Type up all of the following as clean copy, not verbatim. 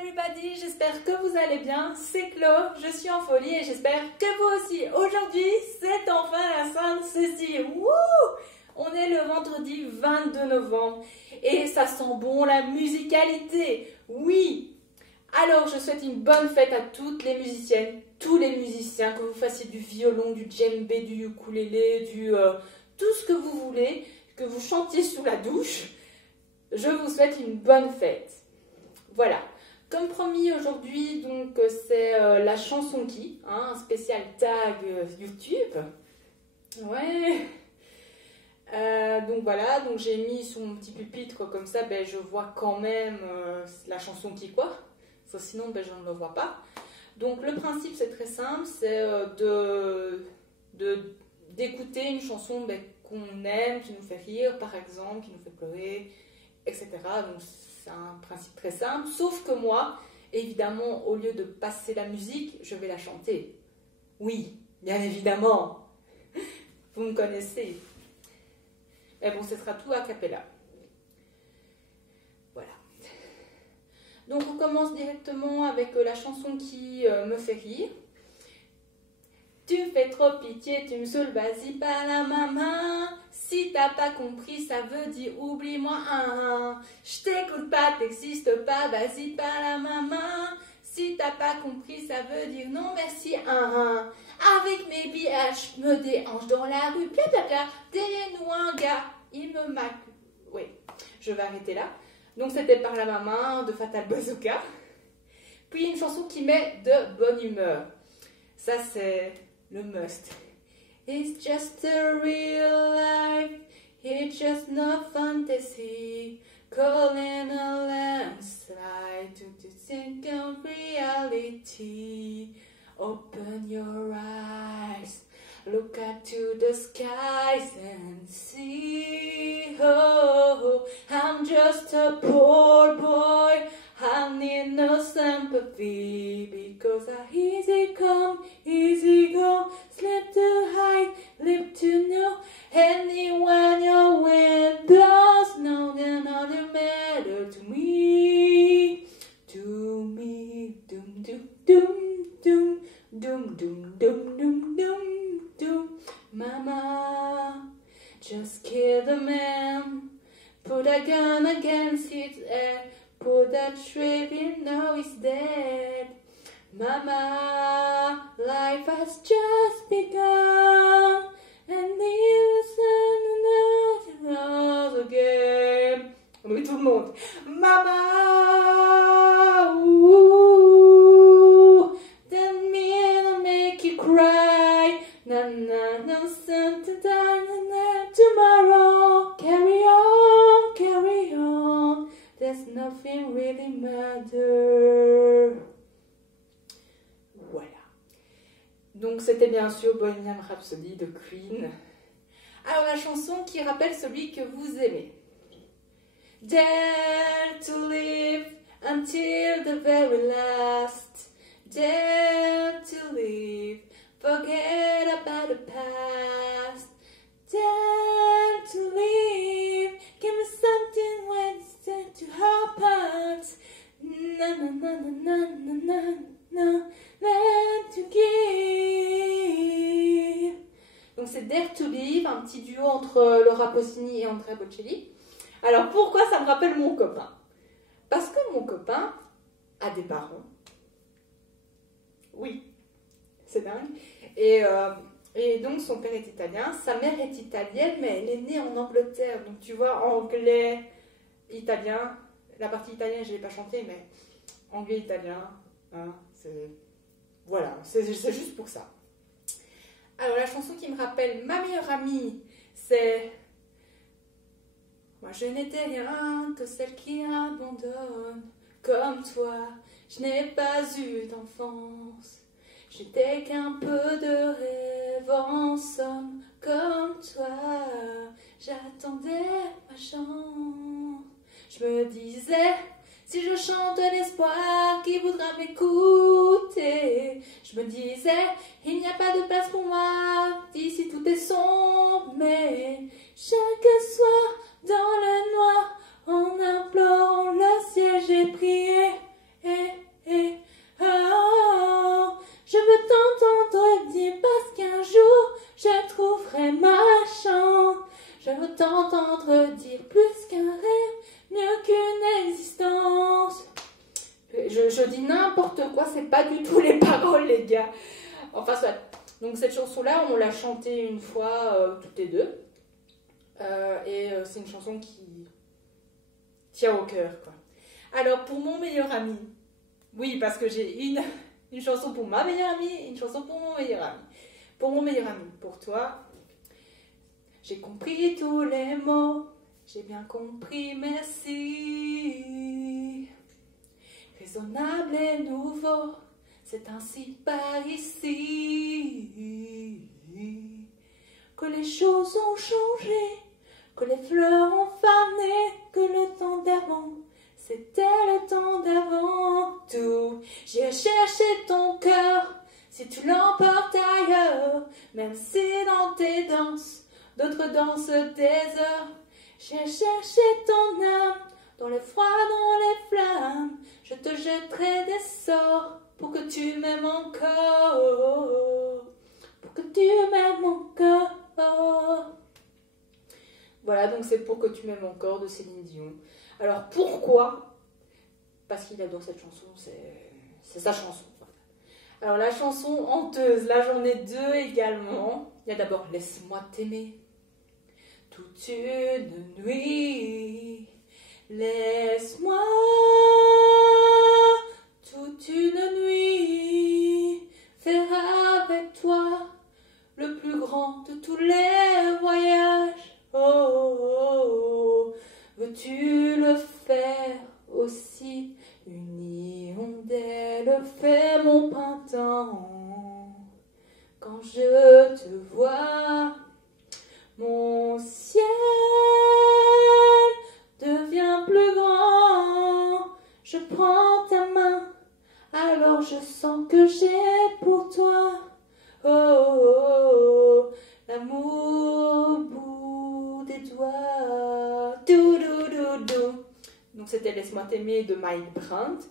everybody, j'espère que vous allez bien, c'est Chlo, je suis en folie et j'espère que vous aussi. Aujourd'hui, c'est enfin la Sainte-Cécile. On est le vendredi 22 novembre et ça sent bon la musicalité, oui. Alors, je souhaite une bonne fête à toutes les musiciennes, tous les musiciens, que vous fassiez du violon, du djembé, du ukulélé, tout ce que vous voulez, que vous chantiez sous la douche. Je vous souhaite une bonne fête. Voilà. Comme promis aujourd'hui, donc c'est la chanson qui, un spécial tag YouTube. Ouais. Donc voilà, donc j'ai mis sur mon petit pupitre comme ça, ben, je vois quand même la chanson qui quoi. Sauf sinon, ben, je ne le vois pas. Donc le principe c'est très simple, c'est d'écouter une chanson ben, qu'on aime, qui nous fait rire par exemple, qui nous fait pleurer, etc. Donc c'est un principe très simple, sauf que moi, évidemment, au lieu de passer la musique, je vais la chanter. Oui, bien évidemment. Vous me connaissez. Mais bon, ce sera tout a cappella. Voilà. Donc on commence directement avec la chanson qui me fait rire. Tu me fais trop pitié, tu me saoules, vas-y pas la maman. Si t'as pas compris, ça veut dire oublie-moi. Je t'écoute pas, t'existes pas, vas-y pas la maman. Si t'as pas compris, ça veut dire non merci. Avec mes billets, je me déhanche dans la rue, pia pia pia. Derrière nous un gars, il me mac. Oui, je vais arrêter là. Donc c'était par la maman de Fatal Bazooka. Puis une chanson qui met de bonne humeur. Ça c'est le must. It's just a real life, it's just no fantasy. Calling a landslide to the think of reality. Open your eyes, look up to the skies and see. Oh, I'm just a poor boy, I need no sympathy. Because I easy come, easy go, slip to hide, live to know. Anyone your wind blows, no, they're not a matter to me. To me, doom, doom, doom, doom, doom, doom, doom, doom, doom, doom. Mama, just kill the man, put a gun against his head, put that trip in, now he's dead. Mama, life has just begun, and the sun knows again. Oui, tout le monde. Mama, ooh, tell me to make you cry. Na na na, something tomorrow. Carry on. There's nothing really matter. Voilà. Donc c'était bien sûr Bohemian Rhapsody de Queen. Alors la chanson qui rappelle celui que vous aimez. Dare to live until the very last. Dare to live, forget about the past. Dare to live, give me something when it's time to help us. Na na na na na na na, let to give. Donc c'est Dare to Live, un petit duo entre Laura Pausini et Andrea Bocelli. Alors pourquoi ça me rappelle mon copain? Parce que mon copain a des parents. Oui, c'est dingue. Et donc son père est italien, sa mère est italienne, mais elle est née en Angleterre. Donc tu vois, anglais, italien. La partie italienne, je ne l'ai pas chantée, mais anglais, italien. Hein, voilà, c'est juste pour ça. Alors la chanson qui me rappelle ma meilleure amie, c'est... Moi je n'étais rien que celle qui abandonne. Comme toi, je n'ai pas eu d'enfance. J'étais qu'un peu de rêve en somme. Comme toi, j'attendais ma chance. Je me disais, si je chante l'espoir, qui voudra m'écouter? Je me disais, il n'y a pas de place pour moi, d'ici tout est sombre. Mais chaque soir, dans le noir, en implorant le ciel, j'ai prié. Et je dis n'importe quoi, c'est pas du tout les paroles, les gars. Enfin, soit. Donc, cette chanson-là, on l'a chantée une fois, toutes les deux. C'est une chanson qui tient au cœur, quoi. Alors, pour mon meilleur ami, oui, parce que j'ai une chanson pour ma meilleure amie et une chanson pour mon meilleur ami. Pour mon meilleur ami, pour toi, j'ai compris tous les mots, j'ai bien compris, merci. Raisonnable et nouveau, c'est ainsi par ici que les choses ont changé, que les fleurs ont fané, que le temps d'avant, c'était le temps d'avant tout. J'ai cherché ton cœur, si tu l'emportes ailleurs, même si dans tes danses, d'autres dansent des heures. J'ai cherché ton âme, dans le froid, dans les flammes, je te jetterai des sorts pour que tu m'aimes encore, pour que tu m'aimes encore. Voilà, donc c'est Pour que tu m'aimes encore de Céline Dion. Alors pourquoi? Parce qu'il adore cette chanson, c'est sa chanson. Alors la chanson honteuse, là j'en ai deux également. Il y a d'abord Laisse-moi t'aimer toute une nuit. Laisse-moi toute une nuit faire avec toi le plus grand de tous les voyages. Oh, oh, oh. Veux-tu le faire aussi? Une hirondelle fait mon printemps. Quand je te vois, mon ciel devient plus grand. Je prends ta main, alors je sens que j'ai pour toi. Oh, oh, oh, l'amour au bout des doigts. Dou, dou, dou, dou. Donc c'était Laisse-moi t'aimer de Mike Brandt.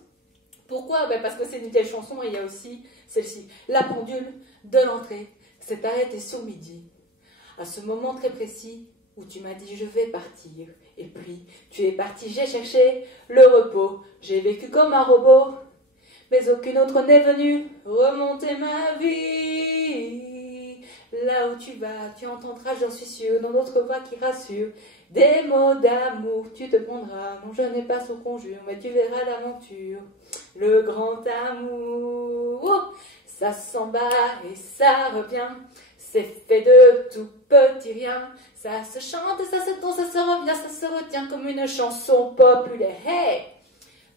Pourquoi? Parce que c'est une telle chanson et il y a aussi celle-ci. La pendule de l'entrée s'est arrêtée sur midi. À ce moment très précis où tu m'as dit je vais partir. Et puis tu es parti, j'ai cherché le repos. J'ai vécu comme un robot. Mais aucune autre n'est venue remonter ma vie. Là où tu vas, tu entendras, j'en suis sûre, dans notre voix qui rassure. Des mots d'amour, tu te prendras. Non, je n'ai pas sous conjure, mais tu verras l'aventure. Le grand amour, oh, ça s'en va et ça revient. C'est fait de tout petit rien. Ça se chante, ça se danse, ça se revient, ça se retient comme une chanson populaire. Hey!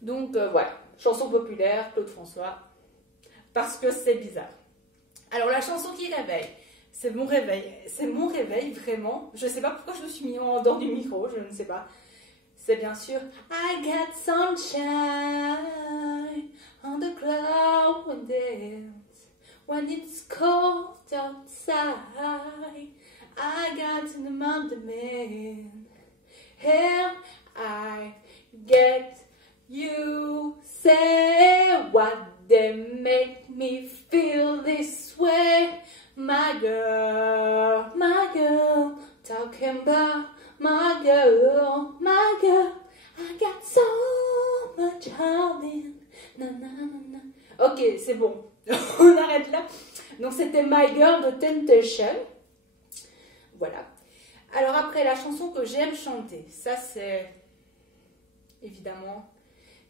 Donc voilà, chanson populaire, Claude François, parce que c'est bizarre. Alors la chanson qui réveille, c'est mon réveil vraiment. Je ne sais pas pourquoi je me suis mis en dehors du micro, je ne sais pas. C'est bien sûr I got sunshine on the cloud dance when it's cold outside. I got the mountain man. Here I get you say what they make me feel this way. My girl, talking about my girl, I got so much having. Na, na, na, na. Ok, c'est bon, on arrête là. Donc c'était My Girl de Temptation. Voilà. Alors après, la chanson que j'aime chanter, ça c'est évidemment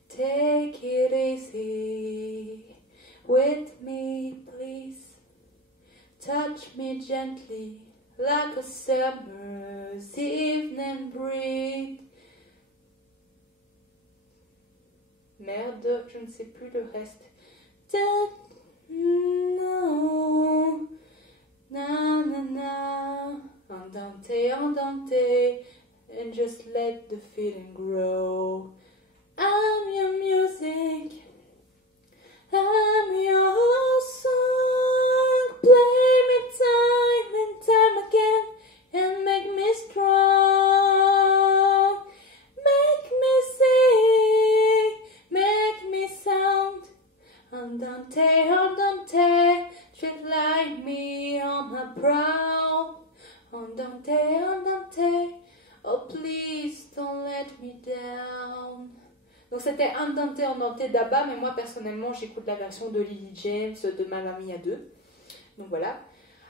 Take it easy with me, please. Touch me gently like a summer's evening breeze. Merde, je ne sais plus le reste. No, na na na, andante, andante, and just let the feeling grow. I'm your music, I'm your song. Play me time and time again and make me strong. Make me sing, make me sound. Andante, andante, treat like me on my brow. Andante, andante, oh please don't let me down. Donc c'était Andante Andante d'Abba, mais moi personnellement j'écoute la version de Lily James de Mamma Mia 2. Donc voilà.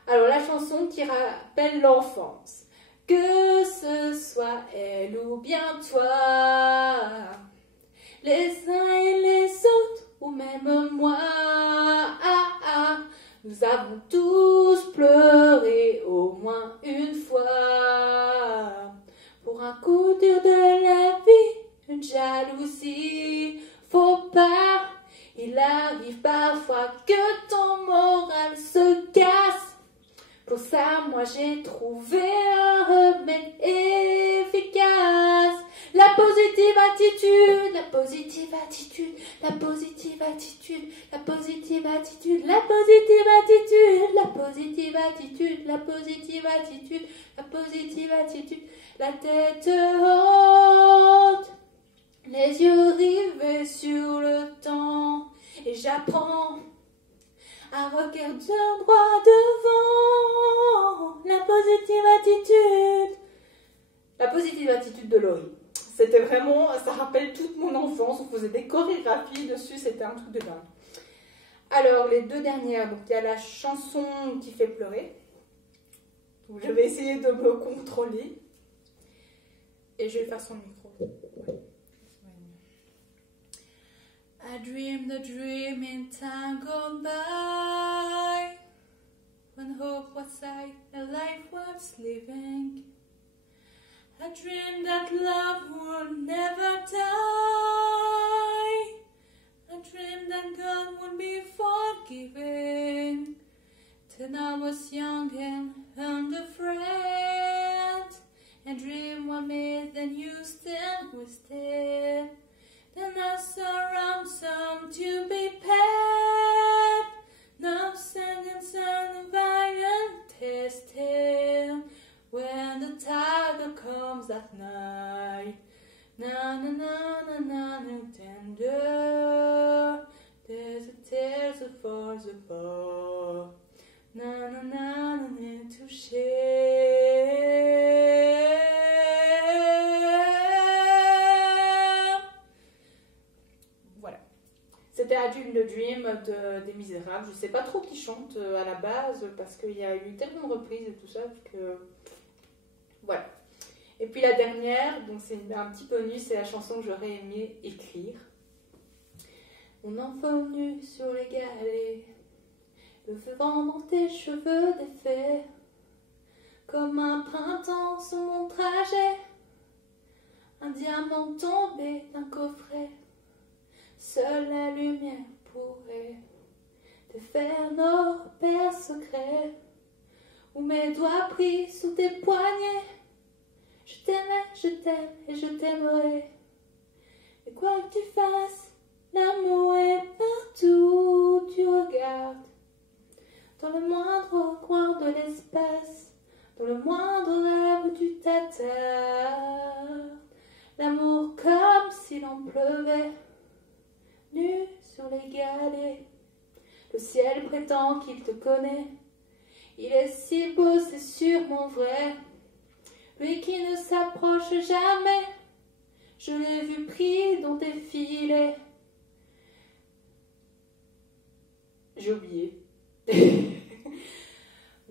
Alors la chanson qui rappelle l'enfance. Que ce soit elle ou bien toi, les uns et les autres, ou même moi, nous avons tous pleuré au moins une fois. Pour un coup dur de la vie, une jalousie, faut pas. Il arrive parfois que ton moral se casse. Pour ça, moi j'ai trouvé un remède efficace. La positive attitude, la positive attitude, la positive attitude, la positive attitude, la positive attitude, la positive attitude, la positive attitude, la positive attitude, la tête haute, les yeux rivés sur le temps, et j'apprends à regarder droit devant. La positive attitude. La positive attitude de Laurie. C'était vraiment, ça rappelle toute mon enfance. On faisait des chorégraphies dessus, c'était un truc de dingue. Alors, les deux dernières, donc il y a la chanson qui fait pleurer. Donc, je vais essayer de me contrôler. Et je vais faire son micro. Ouais. I dreamed a dream in time gone by, when hope was sight and life was living. I dreamed that love would never die. I dreamed that God would be forgiving. Then I was young and unafraid, and dream one made then you stand was dead. Then I saw ransom to be paid. Now sentence and violent tested. When the tiger comes at night, na na na na na na tender. There's a tears that falls apart. Na na na na na to share. C'était A Dream the Dream des Misérables. Je ne sais pas trop qui chante à la base parce qu'il y a eu tellement de reprises et tout ça que voilà. Et puis la dernière, donc c'est un petit bonus, c'est la chanson que j'aurais aimé écrire. Mon enfant nu sur les galets, le feu vent dans tes cheveux défaits, comme un printemps sur mon trajet, un diamant tombé d'un coffret. Seule la lumière pourrait te faire nos repères secrets, ou mes doigts pris sous tes poignets. Je t'aimais, je t'aime et je t'aimerai. Et quoi que tu fasses, l'amour est partout où tu regardes. Dans le moindre coin de l'espace, dans le moindre rêve où tu t'attardes. L'amour comme s'il en pleuvait, nu sur les galets. Le ciel prétend qu'il te connaît. Il est si beau, c'est sûrement vrai. Lui qui ne s'approche jamais. Je l'ai vu pris dans tes filets. J'ai oublié.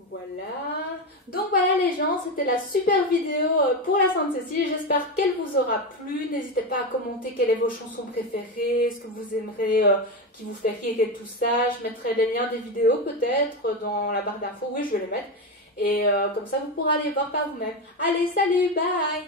Voilà. Donc voilà les gens, c'était la super vidéo pour la Sainte-Cécile. J'espère qu'elle vous aura plu. N'hésitez pas à commenter quelles sont vos chansons préférées, ce que vous aimerez qui vous fait rire et tout ça. Je mettrai les liens des vidéos peut-être dans la barre d'infos. Oui, je vais les mettre. Et comme ça, vous pourrez aller voir par vous-même. Allez, salut, bye!